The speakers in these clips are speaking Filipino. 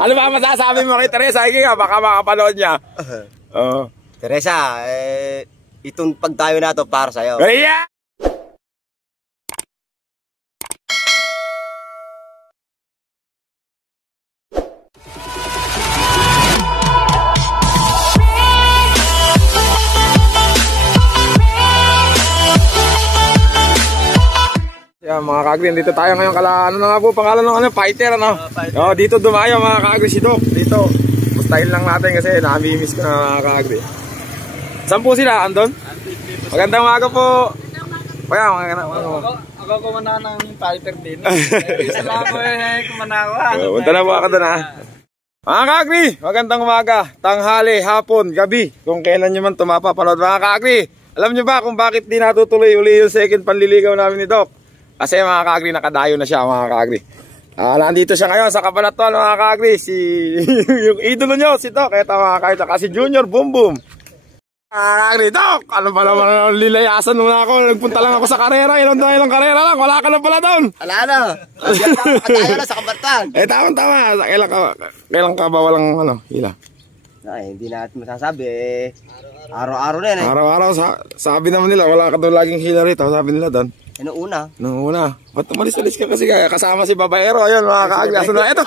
Ano ba masasabi mo kay Teresa? Sige nga, baka makapanood niya. Teresa, itong pagdayo na to para sa'yo. Kaya! Yan mga kaagri, dito tayo ngayon ano na nga po pangalan ng fighter fighter. Dito dumayo mga kaagri si Doc. Dito, mustahin lang natin kasi nami-miss ko na mga kaagri. Saan po sila? Andon? Magandang umaga po. Kaya magandang umaga. Ako kumana ng fighter din. Isa lang ako kumana ko. Punta na po ako doon Mga kaagri, magandang umaga, tanghali, hapon, gabi. Kung kailan nyo man tumapapanood mga kaagri. Alam nyo ba kung bakit di natutuloy uli yung second panliligaw namin ni Doc? Kasi mga kaagri, nakadayo na siya mga kaagri. Nandito siya ngayon sa Cabanatuan mga kaagri. Yung idolo nyo, si Doc. Ito mga kaagri, kasi Junior Boom Boom. Mga kaagri, Doc, ano pa naman lilayasan muna ako. Nagpunta lang ako sa karera, ilang karera lang. Wala ka na pala doon. Wala na. Nakadayo na sa Cabanatuan. Tama. Kailan ka ba walang hila? Ay, hindi natin masasabi. Araw-araw na yan Araw-araw, sabi naman nila, wala ka doon laging hila rito. Sabi nila doon. Noong una. Ba't umalis-alis ka kasi kasama si Babaero? Ayun mga kaagri. Ito.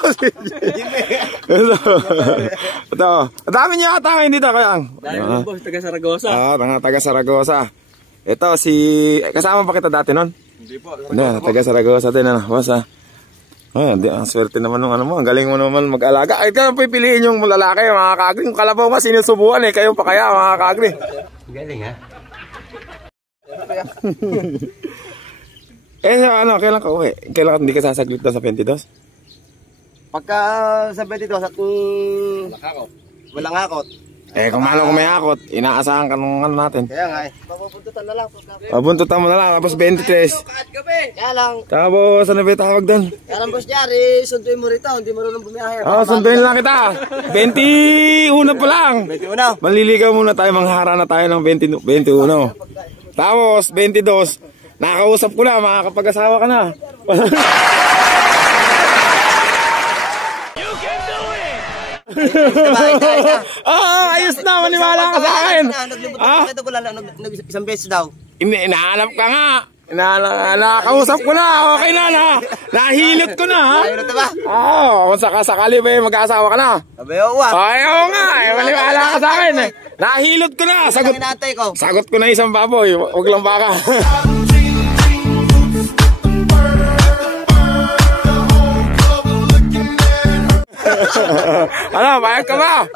Ito. Dami niya ata ngayon dito. Dahil mo boss, taga Saragosa. Taga Saragosa. Ito kasama pa kita dati nun? Hindi po. Taga Saragosa din boss ang swerte naman ng mo. Ang galing mo naman mag-alaga. Ay ka pipiliin yung lalaki mga kaagri. Yung kalabaw nga sinusubuan kayo pa kaya mga kaagri. Galing Kailan ka uwi? Kailan hindi ka sasaglit doon sa 22? Pagka sa 22 at walang akot. Kung may akot, inaasahan ka nung natin. Kaya nga Pabuntutan na lang. Pabuntutan mo na lang, tapos 23. Kaya lang. Tapos ano ba tawag doon? Kaya lang boss Jari, sunduin mo rito, hindi marunong bumiyahe. Sunduin lang kita. 21 pa lang. 21. Manliligaw muna tayo, manghara na tayo ng 21. Tapos 22. Nakakausap ko na, makakapag-asawa ka na. Ayos na, maniwala ka sa akin. Ito ko lang, isang beses daw. Inahanap ka nga. Nakakausap ko na, okay na. Nahilot ko na. Ayaw na ito ba? Kung sakali ba mag-asawa ka na. Ayaw nga, maniwala ka sa akin. Nahilot ko na. Sagot ko na isang baboy, huwag lang baka. Bayad ka ba?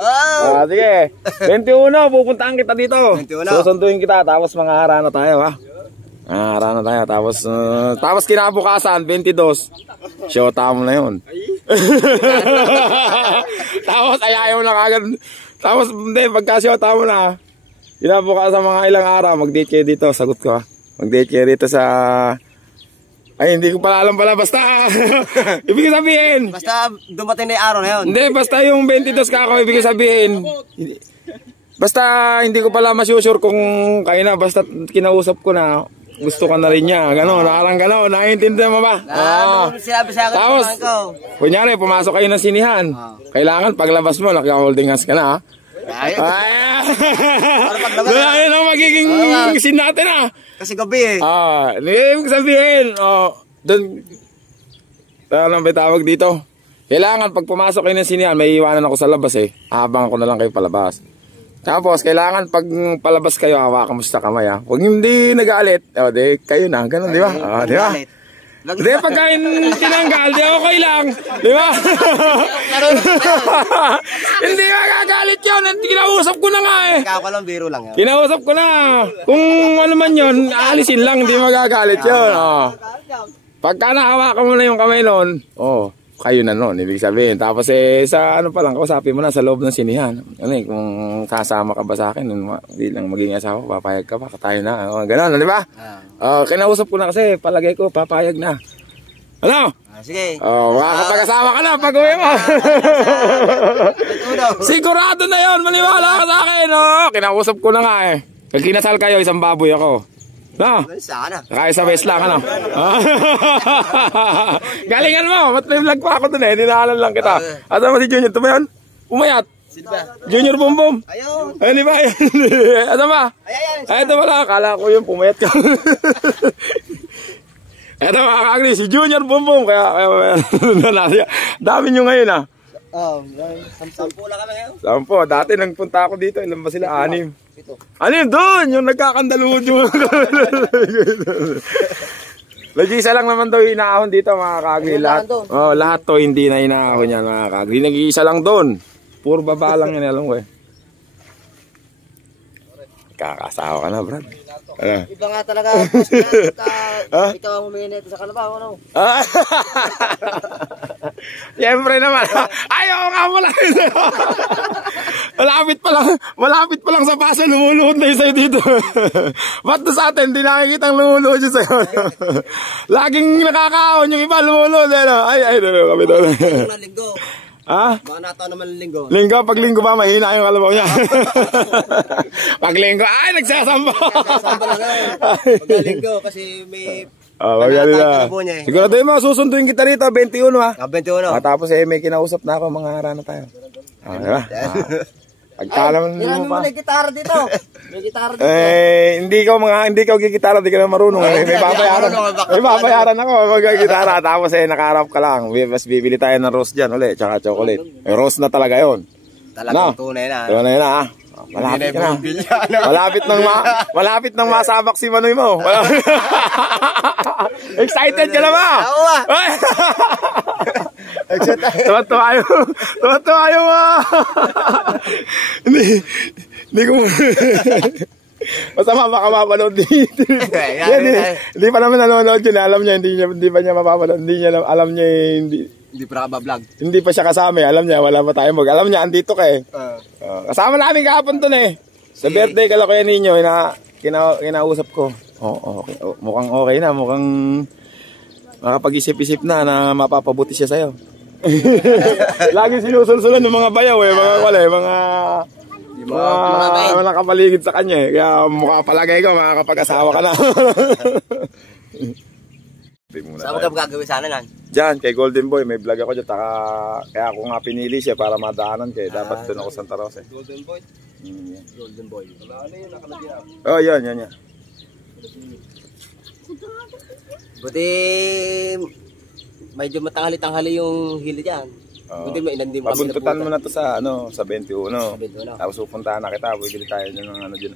Sige. 21, pupuntaan kita dito. 21. Susunduin kita, tapos manghahara na tayo Manghahara na tayo, tapos kinabukasan, 22. Showtime mo na yun. Tapos ayaw na kagad. Tapos hindi, pagka showtime mo na, kinabukasan mga ilang araw, mag-date kayo dito, sagot ko Mag-date kayo dito sa... Ay, hindi ko pala alam basta ibig sabihin. Basta dumating na yung araw na yun. Hindi, basta yung 22 ka ako, ibig sabihin. Basta hindi ko pala masusure kung kayo na, basta kinausap ko na, gusto ka na rin niya. Gano'n, naiintindihan mo ba? Sinabi sa akin, tapos, kunyari, pumasok kayo ng sinihan. Kailangan, paglabas mo, naka-holding hands ka na Ayun ang magiging scene natin Kasi gabi ibig sabihin, doon, ano ba tawag dito? Kailangan pag pumasok kayo ng sinihan, may iwanan ako sa labas Habang ako na lang kayo palabas. Tapos, kailangan pag palabas kayo, hawakan mo sa kamay Huwag hindi nagalit, di kayo na, ganun, di ba? Di ba? Hindi, pagka tinanggal, di okay lang. Di ba? Hindi magagalit yun. Kinausap ko na nga Kakalang biro lang Kinausap ko na. Kung ano man yun, aalisin lang, hindi magagalit yun. Pagka nahawakan mo na yung kamay nun, kayo na nun, ibig sabihin. Tapos sa ano pa lang, kausapin mo na sa loob ng sinihan. Kung kasama ka ba sa akin, hindi lang maging asawa, papayag ka ba, katayo na. Ganun, di ba? Kinausap ko na kasi, palagay ko, papayag na. Ano? Sige. Makakapag-asawa ka na pag uwi mo. Sigurado na yun, maniwala ka sa akin. Kinausap ko na nga Pag kinasal kayo, isang baboy ako. No? Sana. Kaya sa best lang, ano? Galingan mo, ba't may vlog pa ako dun eh, ninaalan lang kita. At mo si Junior, ito ba yun? Umayat. Sino ba? Junior Bum Bum. Ayun. Ay, di ba? Ano ba? Ay, ito wala, akala ko yung pumayat ka. Ito mga kakri, si Junior Bum Bum. Kaya dami nyo ngayon ah. Oh, 10 lang kami ngayon. 10, dati nagpunta ako dito, ilan ba sila? 6. Ito. Ano yun doon? Yung nagkakandaluhod yung Nag-iisa lang naman daw yung inaahon dito mga kagri. Lahat to hindi na inaahon yan mga kagri. Nag-iisa lang doon. Puro baba lang yan, alam ko eh. Kakasawa ka na, Brad. Iba nga talaga. Ikaw ang humingi nito sa kalabaw, ano? Siyempre naman. Ayaw nga mo lang. Malapit pa lang sa paso, lumuluhod na yung sa'yo dito. Ba't sa atin, hindi nakikita ang lumuluhod yung sa'yo. Laging nakakaon yung iba, lumuluhod. Ay, kami doon. Ang linggo. Ha? Baka nataon naman ang linggo. Pag linggo ba, mahina yung kalabaw niya. Pag linggo, ay, nagsasamba. Nagsasamba lang yan. Pag linggo, kasi may... magaling na. Siguro tayo mga susunduin kita rito, 21 ha. 21. Tapos may kinausap na ako, mga harana tayo. Diba? Pagkalaman mo pa. May gitara dito. May gitara dito. Hindi ka gigitara, di ka na marunong. May babayaran ako mag-gitara. Tapos nakaharap ka lang. Mas bibili tayo ng rose dyan ulit, tsaka chocolate. Rose na talaga yun. Talagang tunay na. Tunay na ha. Malapit ka na. Malapit nang masabak si Manoy mo. Excited ka na ba? Oo ba? Tuwa tayo Hindi ko masama baka mapanood dito. Hindi pa naman nanonood yun. Alam niya, hindi pa niya mapapanood. Alam niya, hindi pa nakabablog. Hindi pa siya kasama. Alam niya, wala pa tayo Alam niya, andito ka eh. Kasama namin kahapon dun eh. Sa birthday ka lang kuya ninyo, kinausap ko. Okay. Mukhang okay na. Mukhang makapag-isip-isip na mapapabuti siya sa'yo. Lagi sinusulsulan ng mga bayaw eh. Mga nakapaligid sa kanya eh. Kaya mukha palagay ko, makakapag-asawa ka na. Saan mo ka gagawin sana nan? Diyan, kay Golden Boy, may vlog ako dyan. Kaya ako nga pinili siya para madaanan kayo. Dapat doon ako Santa Rosa. Golden Boy? Golden Boy. Oh, yan. Buti medyo matanghali-tanghali yung hili dyan. Buti may ilan din kami napunta. Pabuntutan mo na to sa 21. Tapos pupuntahan na kita, bibili tayo ng dyan.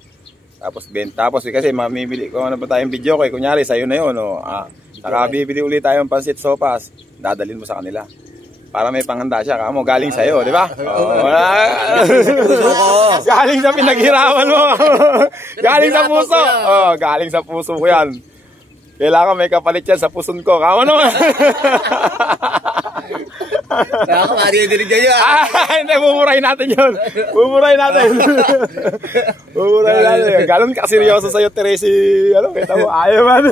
Tapos kasi mamimili ko ano pa tayong video kay kunyari sa'yo na yun. Saka bibili ulit tayong pansit sopas. Dadalhin mo sa kanila. Para may panghanda siya. Kamo, galing sa'yo, di ba? Galing sa pinaghirapan mo. Galing sa puso. Galing sa puso ko yan. Kailangan may kapalit yan sa puson ko. Kamo naman. Kaya ka, madidinig nyo yun. Hindi, bumurahin natin yun. Bumurahin natin. Ganon ka seryoso sa'yo, Teresi. Kita mo, ayaw man.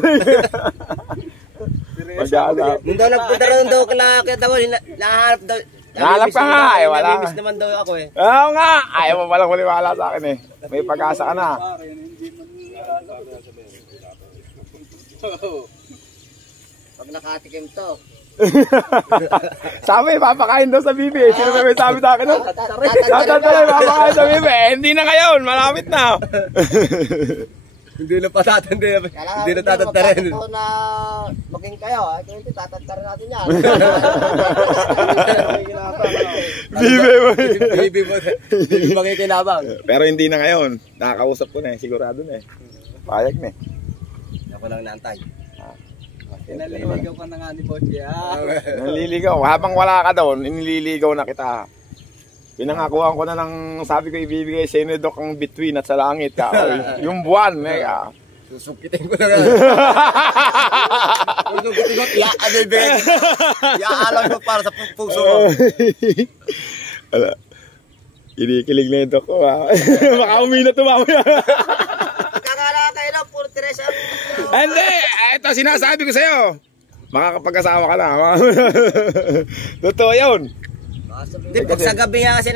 Nung daw nagpunta rin daw kita mo, nahanap daw. Nahanap ka nga, wala. Namimiss naman daw ako eh. Oo nga, ayaw mo palang maniwala sa akin eh. May pag-asa ka na. Pag nakatikim to. Sabi, papakain daw sa bibi. Sino may sabi sa akin no? Tatataray, papakain sa bibi. Hindi na ngayon, malapit na. Hindi na patatanda. Hindi na tatantarin. Kung na maging kayo, kung hindi tatantarin natin yan. Bibi mo. Bibi magkikinabang. Pero hindi na ngayon. Nakakausap ko na eh. Sigurado na eh. Payag na eh. Ako lang naantay. Naliligaw ka na nga ni Bochi. Naliligaw. Habang wala ka doon, inililigaw na kita. Pinangakuhan ko na ng sabi ko ibibigay sa inyo Dok ang bituin at sa langit. Yung buwan. Susukitin ko na nga. Susukitin ko. Iaalam ko para sa puso ko. Kinikilig na yung Dok ko ha. Baka umina tumamaya. Kakala kayo na, puro Teresa. Hindi, ito sinasabi ko sa'yo. Makakapag-asawa ka na. Totoo yun. Hindi, pag sa gabi nga kasi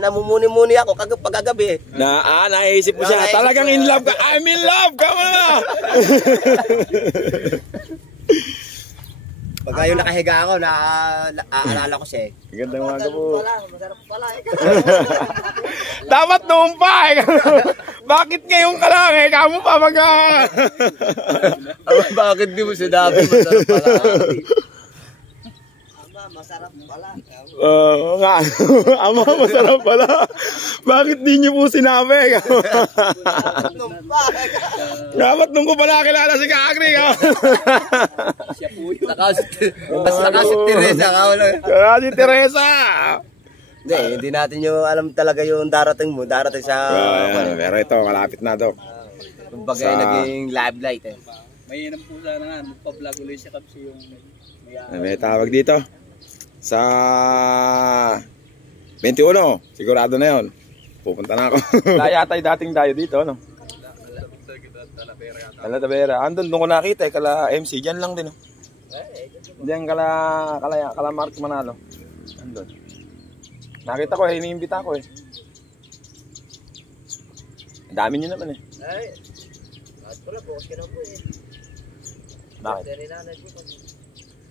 namumuni-muni ako pagkagabi. Naisip mo siya. Naisip Talagang ko. in love ka. I'm in love! Kama na! Pagka yung nakahiga ako, naaalala ko siya eh. Gandang umaga po. Masarap pala eh. Dapat noon pa eh. Bakit ngayon ka lang eh? Kamo pa Bakit di mo sinabi? Masarap pala. Masarap pala. Oo nga. Ama, masarap pala. Bakit di niyo po sinabi? Dapat nung ko pala kilala si Kakri. Siya po yun. Basta si Teresa. Kaya si Teresa. Hindi natin yung alam talaga yung darating mo. Darating sa... Pero ito, malapit na, Dok. Kumbaga naging live light eh. May po sana nga. Magpa-vlog ulit siya kasi yung... May tawag dito. Sa 21, sigurado na yon. Pupunta na ako. Yatay dating dayo dito, no? Talavera. Andun, doon ko nakita eh, kala MC. Diyan lang din, no? Diyan kala Mark Manalo. Andun. Nakita ko eh, iniimbita ko eh. Ang dami nyo naman eh. Ay, lahat ko lang, bukas ka na po eh. Bakit?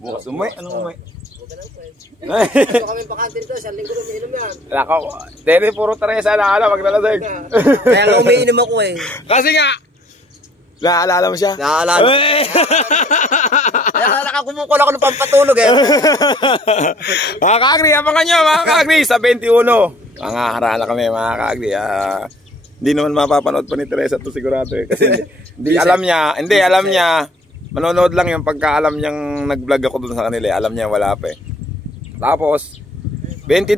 Bukas umuwi? Anong umuwi? Bukas na po eh. Ito kami bakantin to, isang linggo umiinom yan. Lako, Dede, puro Teresa na maglalasig. Kaya nga umiinom ako eh. Kasi nga, naalala mo siya? Naalala. Kaya nakakumukul ako ng pampatulog eh. Mga Kakri, abangan nyo mga Kakri sa 21. Mga harana kami mga Kakri. Hindi naman mapapanood pa ni Teresa to sigurado eh. Kasi hindi alam niya. Manonood lang yung pagkaalam niyang nag-vlog ako dun sa kanila. Alam niya wala pa eh. Tapos 22,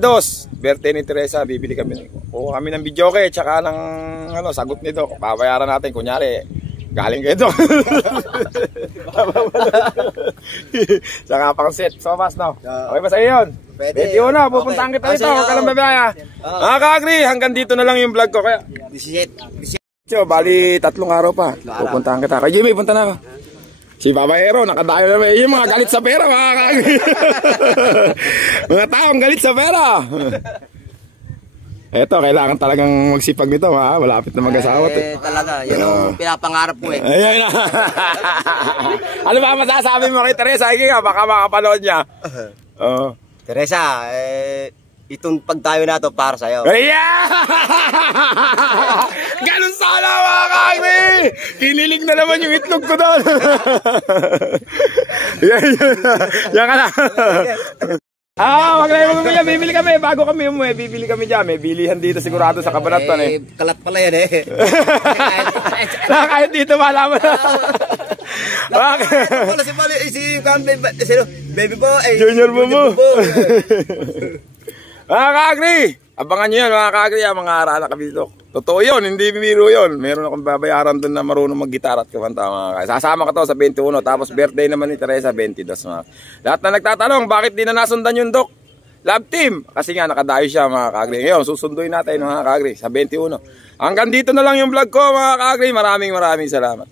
birthday ni Teresa, bibili kami. Kuha kami ng videoke tsaka ng sagot nito. Babayaran natin kunyari galing kayo doon. Saka pang set. So fast no. Okay ba sa iyo yun? Pwede. 21, pupuntahan kita dito. Huwag ka lang babaya. Mga Kakri, hanggang dito na lang yung vlog ko. Kaya 17. bali 3 araw pa. Pupuntahan kita. Kay Jimmy, punta na ako. Si Babayero, nakadayo naman. Yung mga galit sa pera, mga Kakri. Mga taong galit sa pera. Eto, kailangan talagang magsipag nito, ha? Malapit na mag-asawa. Talaga, yan ang pinapangarap ko eh. Ayan na. Ano ba masasabi mo kay Teresa? Sige nga, baka makapanood niya. Teresa, itong pagtayo na to para sa'yo. Ayan! Ganun sana mga Kakri! Kinilig na naman yung itlog ko doon. Yan ka na. Wag na yung mga bibili kami. Bago kami umuwi, bibili kami dyan. May bilihan dito sigurado sa Kabanatuan eh. Kalat pala yan eh. Kahit dito malaman na. Wala si Baby Bo. Junior Bobo. Mga Kakri, abangan nyo yan mga Kakri, mga harana kami dito. Totoo yun, hindi biro yun. Meron akong babayaran doon na marunong mag-gitar at kumanta mga Kakri. Sasama ka to sa 21, tapos birthday naman ni Teresa, 22 mga. Lahat na nagtatanong, bakit di na nasundan yung Dok? Love team! Kasi nga nakadayo siya mga Kakri. Ngayon, susunduin natin mga Kakri sa 21. Hanggang dito na lang yung vlog ko mga Kakri. Maraming salamat.